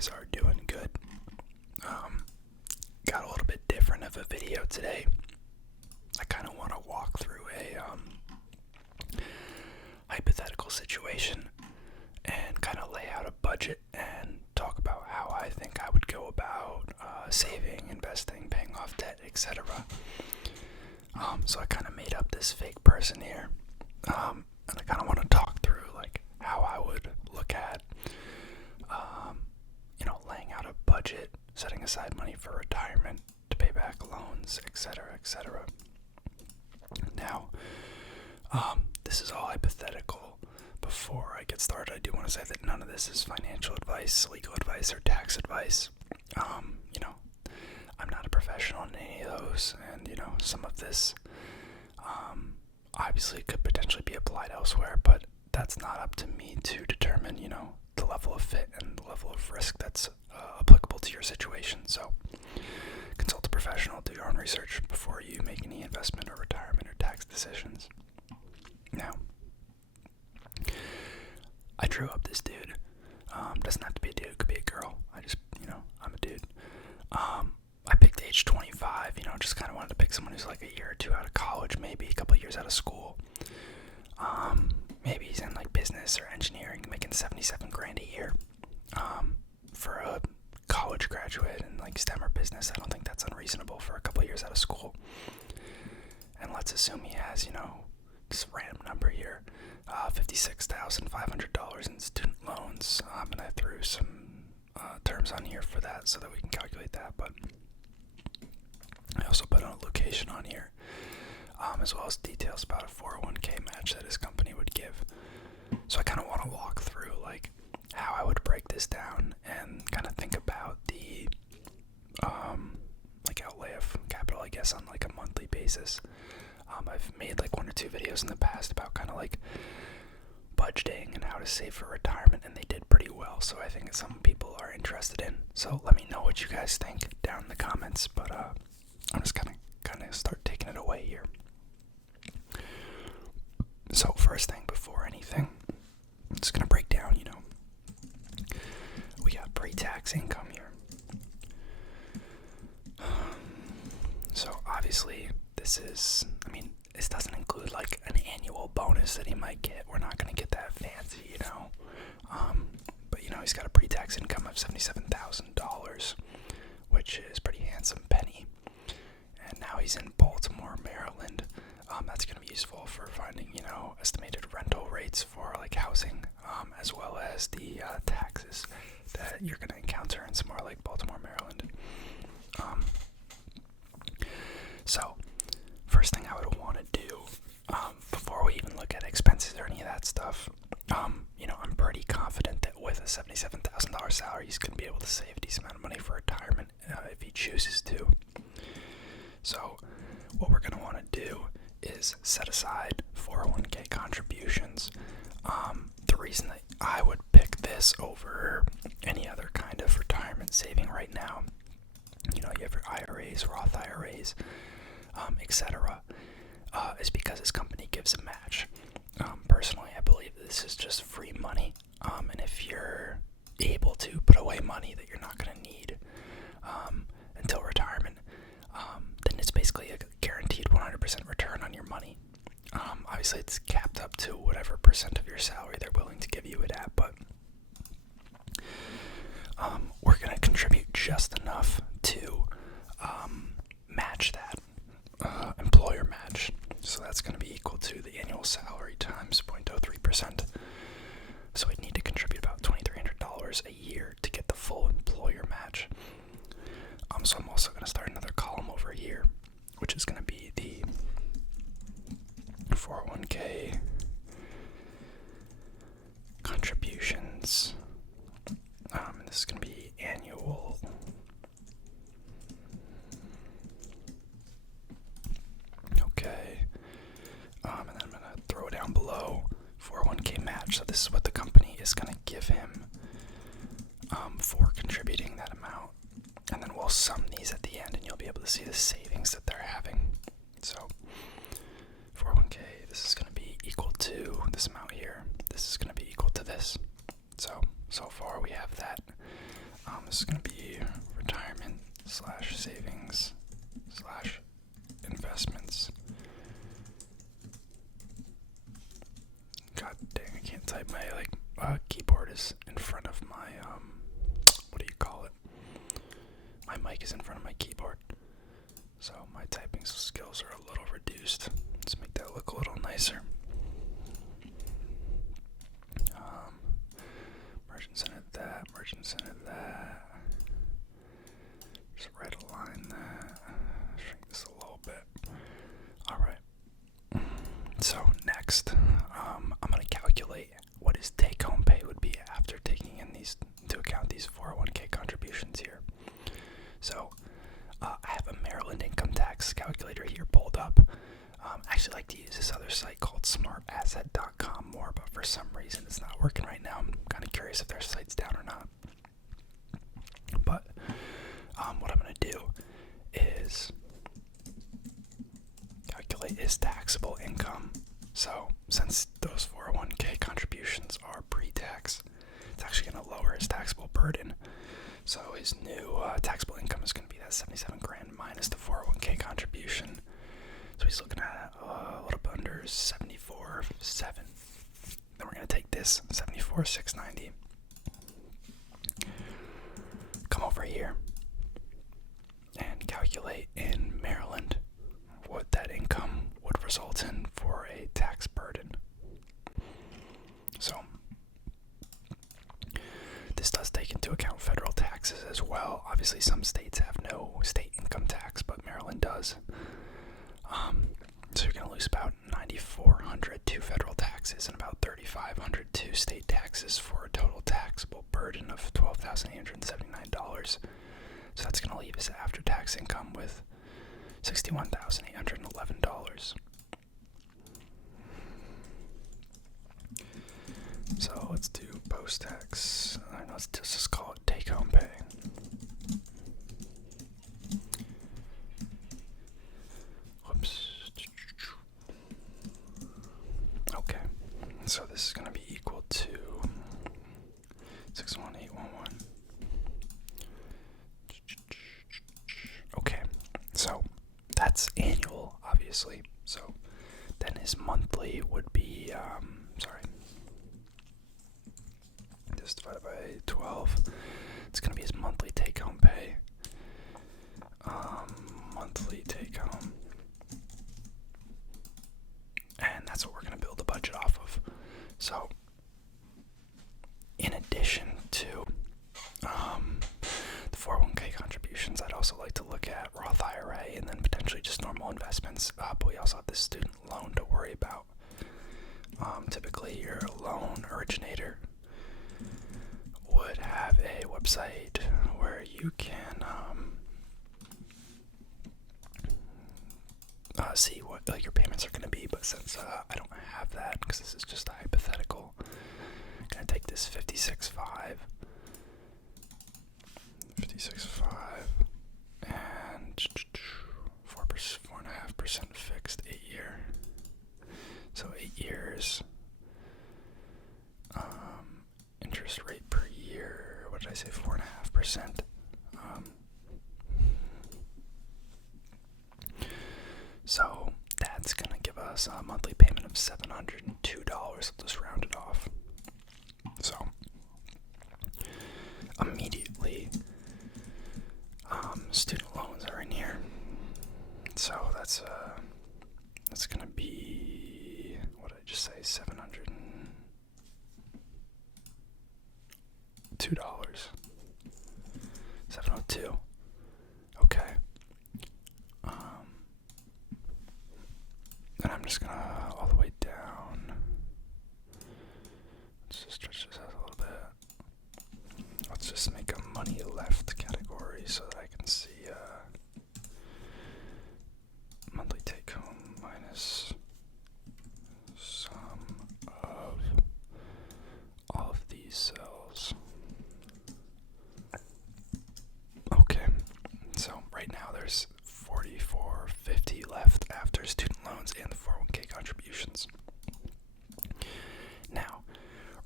guys are doing good. Got a little bit different of a video today. I kind of want to walk through a hypothetical situation and kind of lay out a budget and talk about how I think I would go about saving, investing, paying off debt, etc. So I kind of made up this fake person here, and I kind of want to talk through like how I would look at laying out a budget, setting aside money for retirement, to pay back loans, etc., etc. Now, this is all hypothetical. Before I get started, I do want to say that none of this is financial advice, legal advice, or tax advice. I'm not a professional in any of those, and some of this obviously could potentially be applied elsewhere, but that's not up to me to determine, the level of fit and the level of risk that's applicable to your situation. So consult a professional, do your own research before you make any investment or retirement or tax decisions. Now, I drew up this dude. Doesn't have to be a dude, could be a girl. I'm a dude. I picked age 25, just kind of wanted to pick someone who's like a year or two out of college, maybe a couple of years out of school. Maybe he's in like business or engineering, making $77,000 a year. For a college graduate in like STEM or business, I don't think that's unreasonable for a couple of years out of school. And let's assume he has, just a random number here, $56,500 in student loans. And I threw some terms on here for that so that we can calculate that, but I also put a location on here, as well as details about a 401k match that his company would give. So I kind of want to walk through like how I would break this down and kind of think about the like outlay of capital, I guess, on like a monthly basis. I've made like one or two videos in the past about kind of like budgeting and how to save for retirement, and they did pretty well, so I think some people are interested in. So let me know what you guys think down in the comments, but I'm just kind of start taking it away here. So first thing, before anything, I'm just going to break down, we got pre-tax income here. So obviously this doesn't include like an annual bonus that he might get. We're not going to get that fancy, but he's got a pre-tax income of $77,000, which is pretty handsome penny. And now he's in Baltimore, Maryland. That's going to be useful for finding, estimated rental rates for like housing, as well as the taxes that you're going to encounter in somewhere like Baltimore, Maryland. So first thing I would want to do, before we even look at expenses or any of that stuff, I'm pretty confident that with a $77,000 salary, he's going to be able to save a decent amount of money for retirement if he chooses to. So what we're going to want to do is set aside 401k contributions. The reason that I would pick this over any other kind of retirement saving right now, you have your IRAs, Roth IRAs, etc., is because his company gives a match. Personally, I believe this is just free money, and if you're able to put away money that you're not going to need until retirement, then it's basically a guaranteed 100% return on your money. Obviously, it's capped up to whatever percent of your salary they're willing to give you it at, but we're going to contribute just enough to match that employer match. So that's going to be equal to the annual salary times 0.03%. So we'd need to contribute about $2,300 a year to get the full employer match. So I'm also going to start another column over here, which is going to be the 401k contributions. And this is going to be annual. Okay. And then I'm going to throw down below 401k match. So this is what the company is going to give him for contributing that amount. And then we'll sum these at the end, and you'll be able to see the savings that they're having. So 401k, this is going to be equal to this amount here. This is going to be equal to this. So far we have that. this is going to be retirement / savings / investments. God dang, I can't type. My keyboard is in front of my what do you call it? My mic is in front of my keyboard, so my typing skills are a little reduced. Let's make that look a little nicer. Merchant centered that, merchant centered that. Just right align that. Shrink this a little bit. Alright. So next, I'm going to calculate what his take-home pay would be after taking into account these 401k contributions here. So I have a Maryland income tax calculator here pulled up. I actually like to use this other site called smartasset.com more, but for some reason it's not working right now. I'm kind of curious if their site's down or not. But what I'm going to do is calculate his taxable income. So since those 401k contributions are pre-tax, it's actually going to lower his taxable burden. So his new taxable income is going to be that $77,000 minus the 401k contribution. So he's looking at a little bit under $74,700. Then we're going to take this $74,690. Come over here and calculate in Maryland what that income would result in for a tax burden. So this does take into account federal taxes as well. Obviously some states have no state income tax, but Maryland does. So you're going to lose about $9,400 to federal taxes and about $3,500 to state taxes for a total taxable burden of $12,879. So that's going to leave us after-tax income with $61,811. So let's do post-tax. Let's just call it take-home pay. Whoops. Okay. So this is going to be equal to 61811. Okay. So that's annual, obviously. So then his monthly would be, this divided by 12. It's going to be his monthly take-home pay. Monthly take-home. And that's what we're going to build the budget off of. So, in addition to the 401k contributions, I'd also like to look at Roth IRA and then potentially just normal investments. But we also have this student loan to worry about. Typically, your loan originator would have a website where you can see what your payments are going to be, but since I don't have that because this is just a hypothetical, I'm going to take this 56.5 and 4.5% fixed 8 year. So 8 years interest rate per year, what did I say, 4.5%. So that's going to give us a monthly payment of $702. I'll just round it off. So immediately, student loans are in here. So that's going to be, what did I just say, $702. $702. Okay. And I'm just gonna all the way down. Let's just stretch this out a little bit. Let's just make a money left category so that I can see monthly take home minus sum of all of these cells. Okay, so right now there's $44.50 left after student loans and the 401k contributions. Now,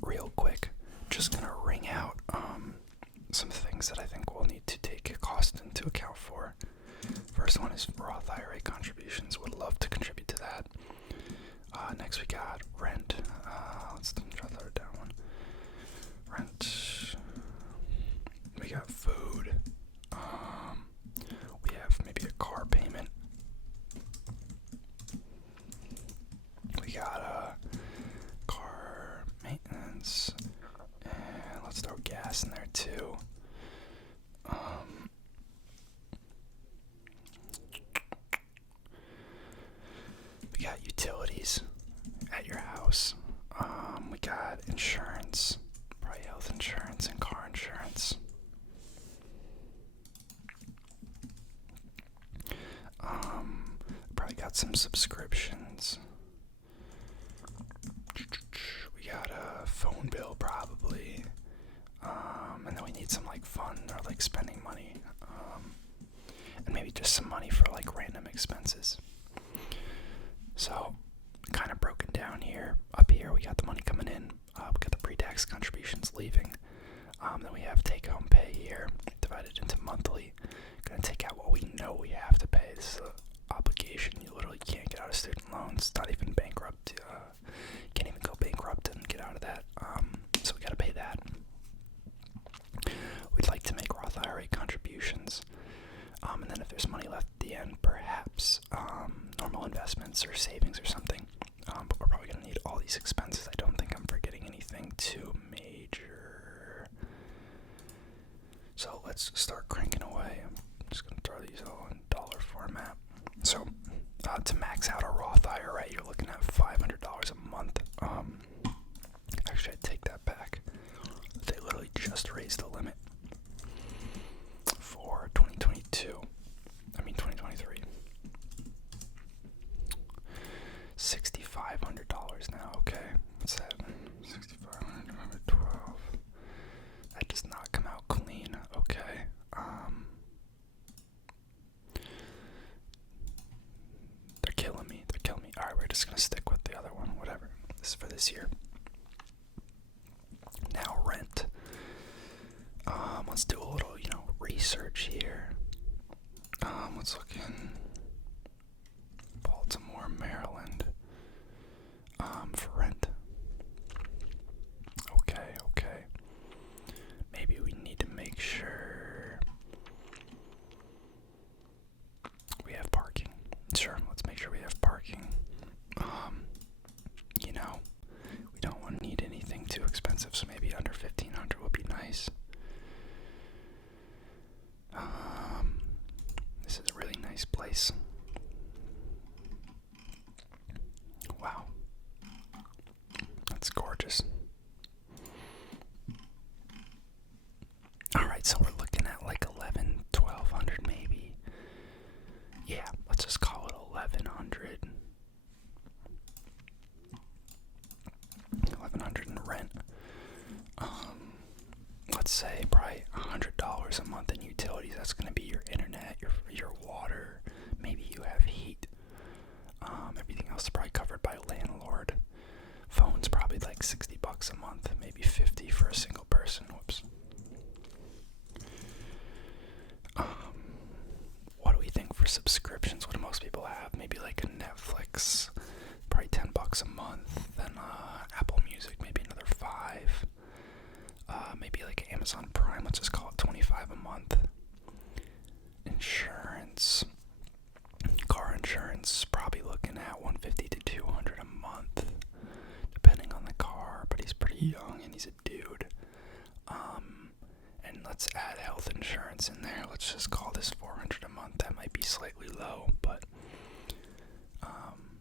real quick, just gonna ring out some things that I think need just some money for like random expenses. So, kind of broken down here. Up here, we got the money coming in. We got the pre-tax contributions leaving. Then we have take-home pay here, divided into monthly. Gonna take out what we know we have to pay. This is an obligation. You literally can't get out of student loans. Not even bankrupt. Can't even go bankrupt and get out of that. So we gotta pay that. We'd like to make Roth IRA contributions. And then if there's money left at the end, perhaps normal investments or savings or something. But we're probably going to need all these expenses. I don't think I'm forgetting anything too major. So let's start cranking away. I'm just going to throw these all in dollar format. So to max out a Roth IRA, you're looking at $500 a month. Actually, I take that back. They literally just raised the limit for 2023. $6,500 now. Okay, what's that? 6,500 divided by 12. That does not come out clean. Okay. They're killing me. All right, we're just gonna stick with the other one. Whatever. This is for this year. Now rent. Let's do a little, research here. Let's look in Baltimore, Maryland, for rent. Okay. Maybe we need to make sure we have parking. Sure, let's make sure we have parking. We don't need anything too expensive, so maybe under $1,500 would be nice. This is a really nice place. Wow. That's gorgeous. Alright, so we're looking at like $1,100 maybe. Yeah, let's just call it $1,100. $1,100 in rent. Let's say probably $100 a month in utilities. That's going to be your internet, your water. Maybe you have heat. Everything else is probably covered by a landlord. Phone's probably like $60 a month, maybe $50 for a single person. Whoops. What do we think for subscriptions? What do most people have? Maybe like a Netflix, probably $10 a month. Then Apple Music, maybe another $5. Maybe like Amazon Prime, let's just call it $25 a month. Insurance, car insurance, probably looking at $150 to $200 a month, depending on the car. But he's pretty young and he's a dude. And let's add health insurance in there. Let's just call this $400 a month. That might be slightly low, but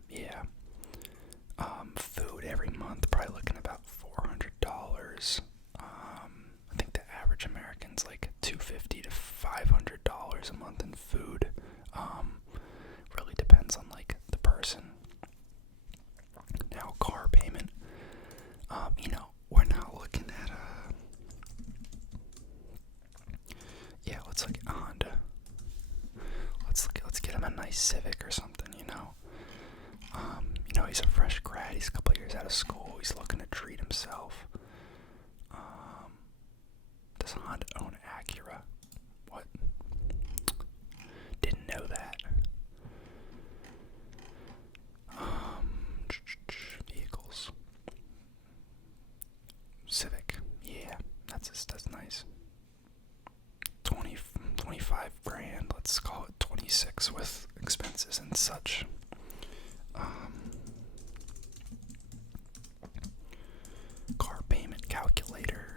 yeah. Food every month, probably looking about $400. I think the average American's like $250 to $500 a month in food. Really depends on like the person. Now car payment. We're not looking at let's look at Honda. Let's get him a nice Civic or something. He's a fresh grad. He's a couple years out of school. He's looking to treat himself. Does Honda own Acura? What? Didn't know that. Vehicles. Civic. Yeah, that's nice. 25 grand. Let's call it 26 with expenses and such. Car payment calculator.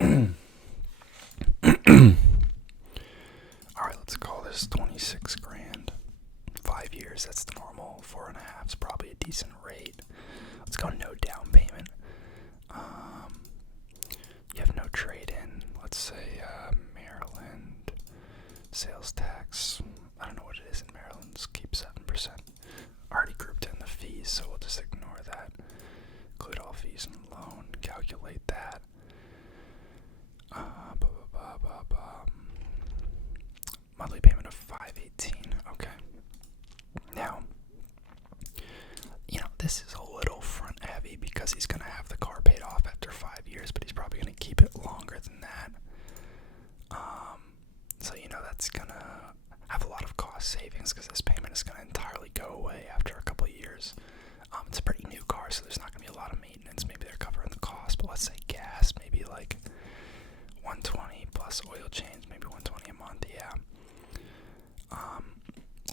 Alright, let's call this 26 grand. 5 years, that's the normal. 4.5 is probably a decent rate. Let's go no down payment. You have no trade-in. Let's say Maryland. Sales tax. I don't know what it is in Maryland. Just keep 7%. Already grouped in the fees, so we'll just ignore that. Include all fees and loan. Calculate that.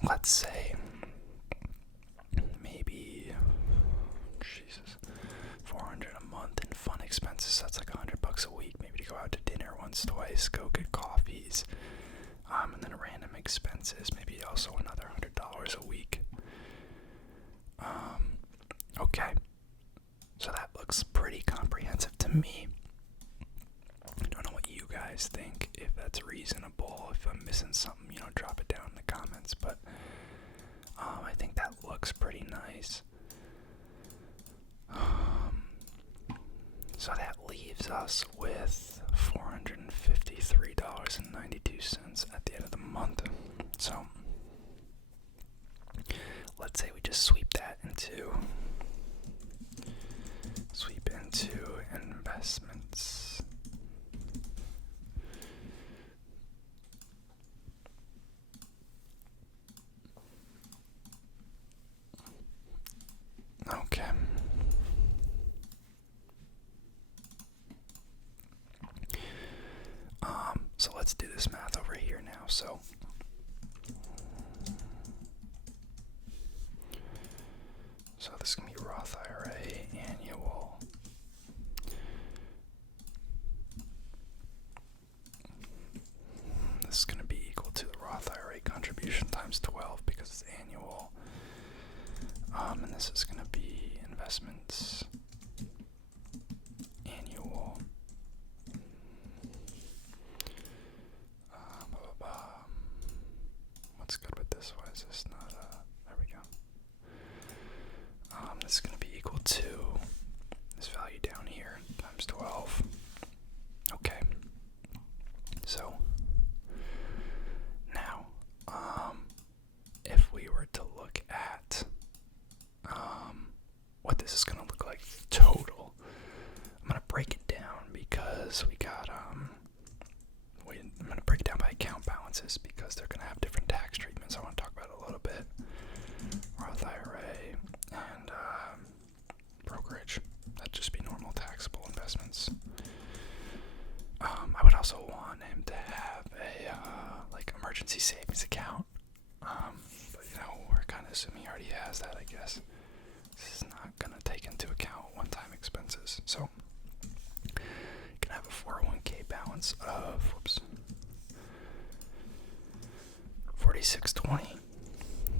let's say maybe, Jesus, 400 a month in fun expenses. So that's like $100 a week, maybe to go out to dinner once, twice, go get coffees, and then random expenses, maybe also another $100 a week. Okay, so that looks pretty comprehensive to me. I don't know what you guys think, if that's reasonable. If I'm missing something, drop it down in the comments, but I think that looks pretty nice. So that leaves us with $453.92 at the end of the month. So let's say we just sweep into investments. Okay. So let's do this math over here now. So this is going to be Roth IRA annual. This is going to be equal to the Roth IRA contribution times 12 because it's annual. And this is going to be investments annual. What's good with this? Why is this not, there we go. This is going to be equal to this value down here times 12. Okay. So now, if we were to look at what this is going to look like total, I'm going to break it down because we got I'm going to break it down by account balances because they're going to have different tax treatments. I want to talk about it a little bit. Roth IRA and brokerage. That'd just be normal taxable investments. I would also want him to have a emergency savings account. But we're kind of assuming he already has that, I guess. This is not going to take into account one-time expenses. So you can have a 401k balance of $46.20. You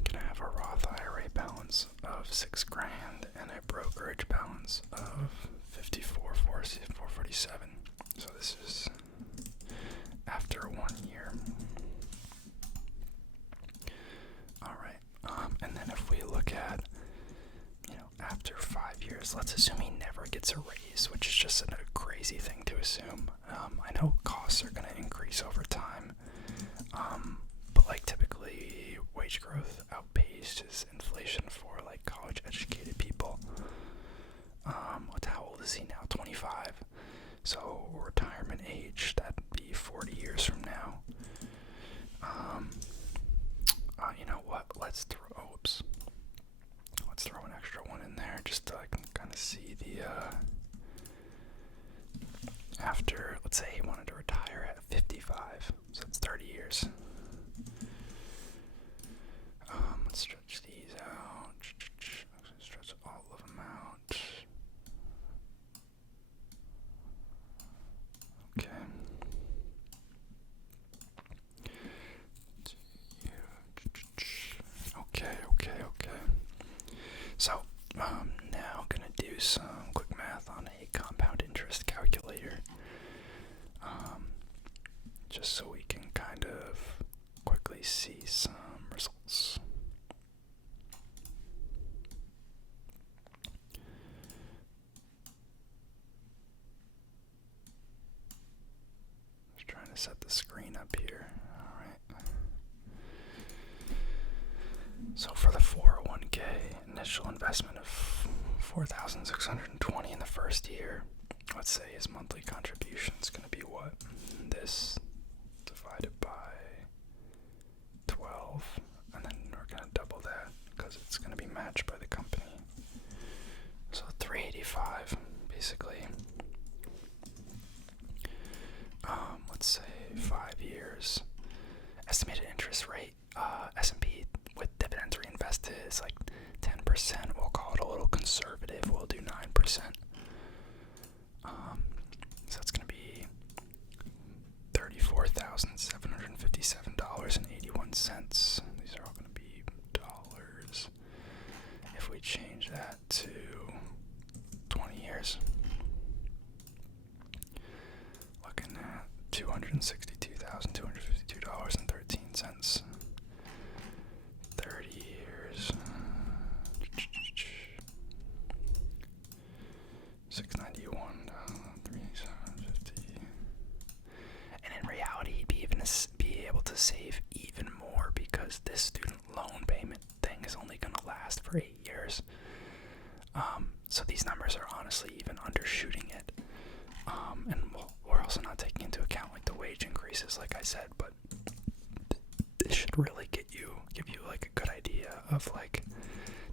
can have a Roth IRA balance of $6,000 and a brokerage balance of $54,447. So this is after 1 year. All right. And then if we look at, after 5 years, let's assume he never gets a raise, which is just a crazy thing to assume. I know costs are going to increase over time, but typically wage growth outpaces inflation for college educated people. How old is he now? 25. So retirement age, that'd be 40 years from now. You know what? Let's throw an extra one in there just so I can kind of see the after. Let's say he wanted to retire at 55, so it's 30 years. Let's stretch these out. Stretch all of them out. Okay. Okay. So, now I'm gonna do some quick math on a compound interest calculator. Just so we can kind of quickly see some results. Just trying to set the screen up here. Alright. So for the 401k, initial investment of $4,620 in the first year, let's say his monthly contribution is going to be what? This divided by 12, and then we're going to double that because it's going to be matched by the company. So $385, basically. Let's say 5 years. Estimated interest rate, S&P with conservative, we'll do 9%. So it's going to be $34,757.81. These are all going to be dollars. If we change that to 20 years, looking at $262,252.13. 30 years. 691, 3,750. And in reality, he'd be able to save even more because this student loan payment thing is only going to last for 8 years. So these numbers are honestly even undershooting it. And we're also not taking into account like the wage increases, like I said, but this should really give you like a good idea of like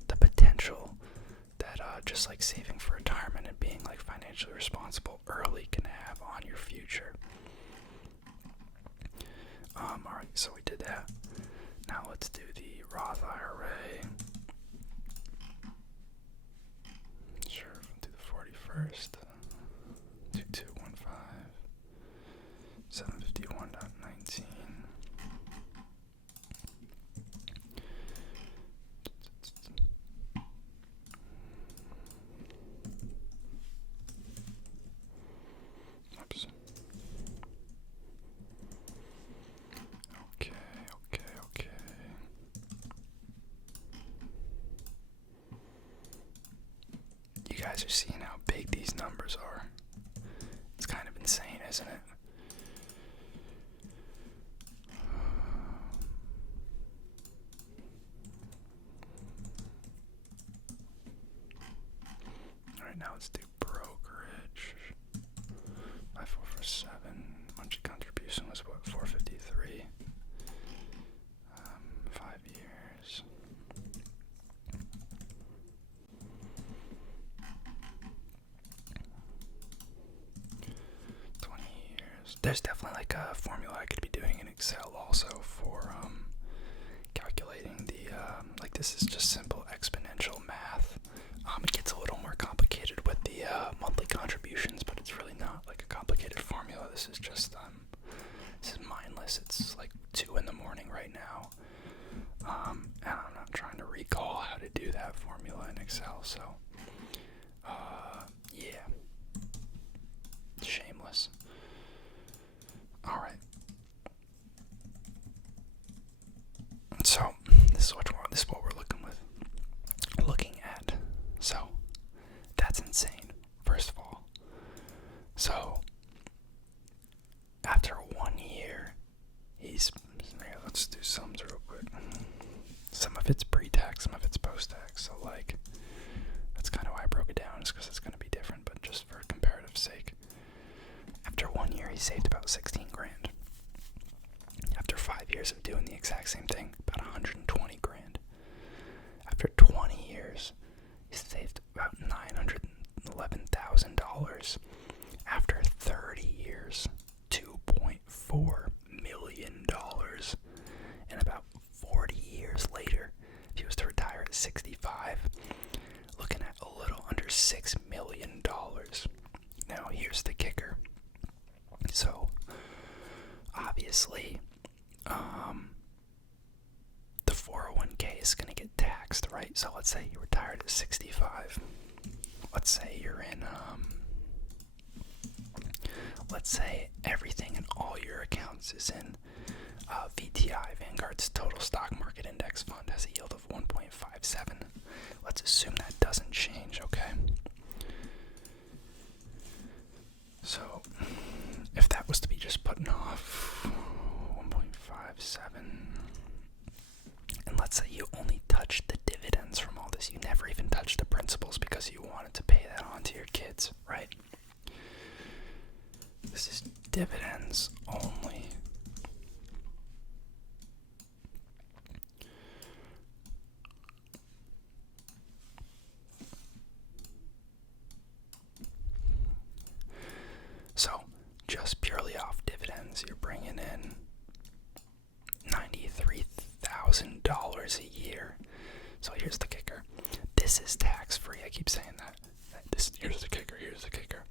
the potential that just like saving for retirement and being like financially responsible early can have on your future. Alright, so we did that. Now let's do the Roth IRA. Sure, we'll do the 41st. 2215 751.19. Oops. Okay. You guys are seeing how big these numbers are. It's kind of insane, isn't it? Alright, now let's do brokerage. 5447. Monthly contribution was what, 453? 5 years. There's definitely like a formula I could be doing in Excel also for calculating the like this is just simple exponential math. It gets a little more complicated with the monthly contributions, but it's really not like a complicated formula. This is just this is mindless. It's like 2 in the morning right now, and I'm not trying to recall how to do that formula in Excel. So yeah, shameless. Alright. So this is what we're looking at. So that's insane, first of all. So after 1 year, let's do sums real quick. Some of it's pre-tax, some of it's post-tax. So like that's kind of why I broke it down, is because it's going to be different, but just for comparative sake. After 1 year, he saved about 16 grand. After 5 years of doing the exact same thing, about 120 grand. After 20 years, he saved about $911,000. After 30 years, $2.4 million. And about 40 years later, if he was to retire at 65, looking at a little under $6 million. Now, here's the kicker. So, obviously, the 401k is going to get taxed, right? So let's say you retired at 65. Let's say you're in, let's say everything in all your accounts is in VTI, Vanguard's Total Stock Market Index Fund, has a yield of 1.57. Let's assume that doesn't change, okay? So, if that was to be just putting off 1.57, and let's say you only touched the dividends from all this, you never even touched the principals because you wanted to pay that on to your kids, right? This is dividends only. So, just purely off dividends, you're bringing in $93,000 a year. So here's the kicker. This is tax-free. I keep saying that. Here's the kicker.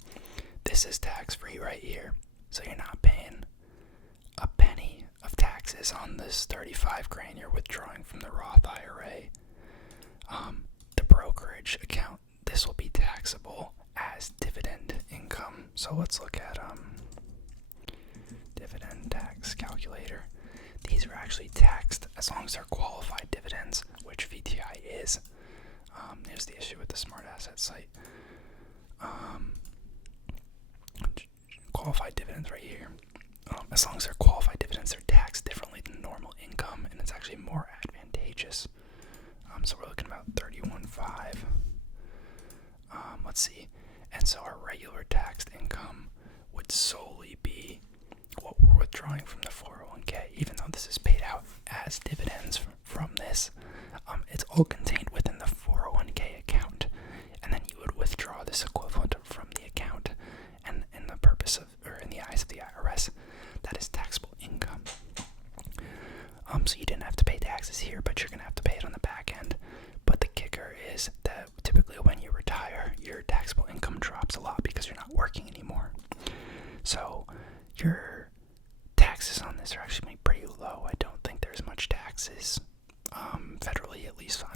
This is tax-free right here. So you're not paying a penny of taxes on this 35 grand you're withdrawing from the Roth IRA. The brokerage account, this will be taxable as dividend income. So let's look at dividend tax calculator. These are actually taxed as long as they're qualified dividends, which VTI is. Here's the issue with the smart asset site. Qualified dividends right here. As long as they're qualified dividends, they're taxed differently than normal income, and it's actually more advantageous. So we're looking about 31.5. Let's see. And so our regular taxed income would solely be what we're withdrawing from the 401k, even though this is paid out as dividends from this. It's all contained within the 401k account, and then you would withdraw this equivalent from the account. And in the purpose of, or in the eyes of the IRS, that is taxable income. So you didn't have to pay taxes here, but you're gonna have to pay it on the back end. But the kicker is that typically when you retire, your taxable income drops a lot because you're not working anymore. So your taxes on this are actually pretty low. I don't think there's much taxes, federally, at least for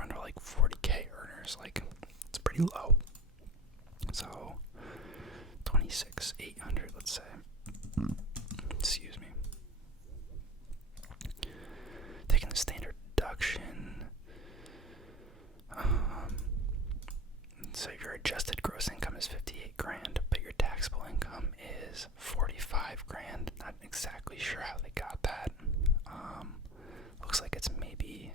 under like 40k earners. Like, it's pretty low. So 26,800, let's say. Excuse me. Taking the standard deduction. So your adjusted gross income is 58 grand, but your taxable income is 45 grand. Not exactly sure how they got that. Looks like it's maybe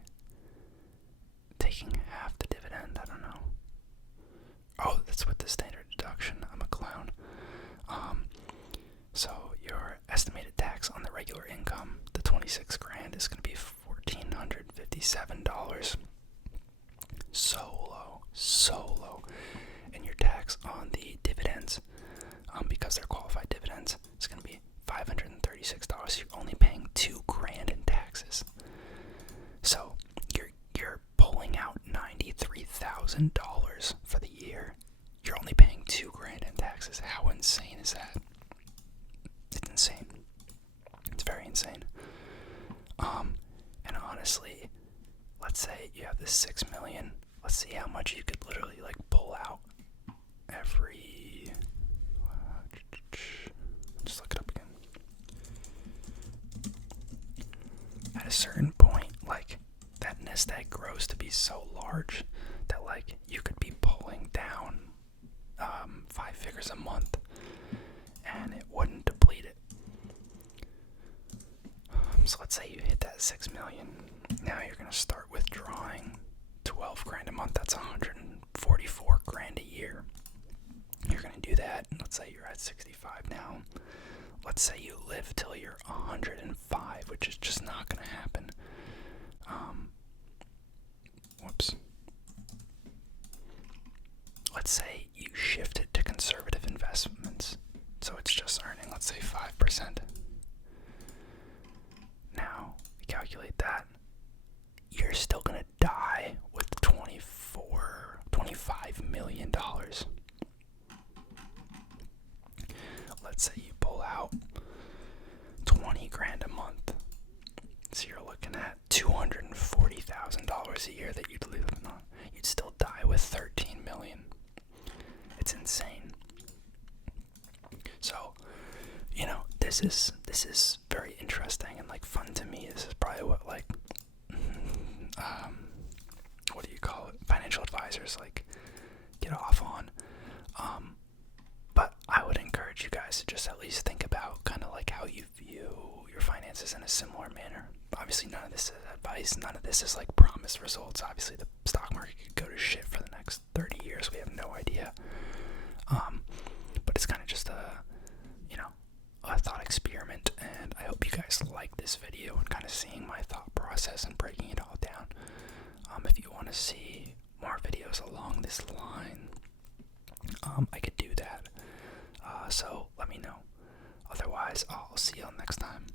taking half the dividend. I don't know. Oh, that's with the standard deduction. I'm a clown. So your estimated tax on the regular income, the 26 grand, is going to be $1,457. So low. And your tax on the dividends, because they're qualified dividends, is going to be $536. You're only paying $2 grand in taxes. So you're pulling out $93,000 for the year. You're only paying $2 grand in taxes. How insane is that? It's insane. It's very insane. And honestly, let's say you have this $6 million. Let's see how much you could literally like pull out every. Just look it up again. At a certain point, like, that nest egg grows to be so large that like you could be pulling down 5 figures a month, and it wouldn't deplete it. So let's say you hit that 6 million. Now you're gonna start withdrawing 12 grand a month. That's 144 grand a year. You're gonna do that. Let's say you're at 65 now. Let's say you live till you're 105, which is just not gonna happen. Let's say you shift it to conservative investments, so it's just earning, let's say, 5%. Now, we calculate that. You're still gonna die with $25 million. Let's say you pull out 20 grand a month. So you're looking at $240,000 a year that you'd live on. You'd still die with 13 million. It's insane. So, this is very interesting and like fun to me. This is probably what like what do you call it? Financial advisors like get off on. But I would encourage you guys to just at least think about kind of like how you view your finances in a similar manner. Obviously, none of this is advice. None of this is like promised results. Obviously, the stock market could go to shit for the next 30 years. We have no idea. But it's kind of just a thought experiment, and I hope you guys like this video and kind of seeing my thought process and breaking it all down. If you want to see more videos along this line, I could do that. So let me know. Otherwise, I'll see you all next time.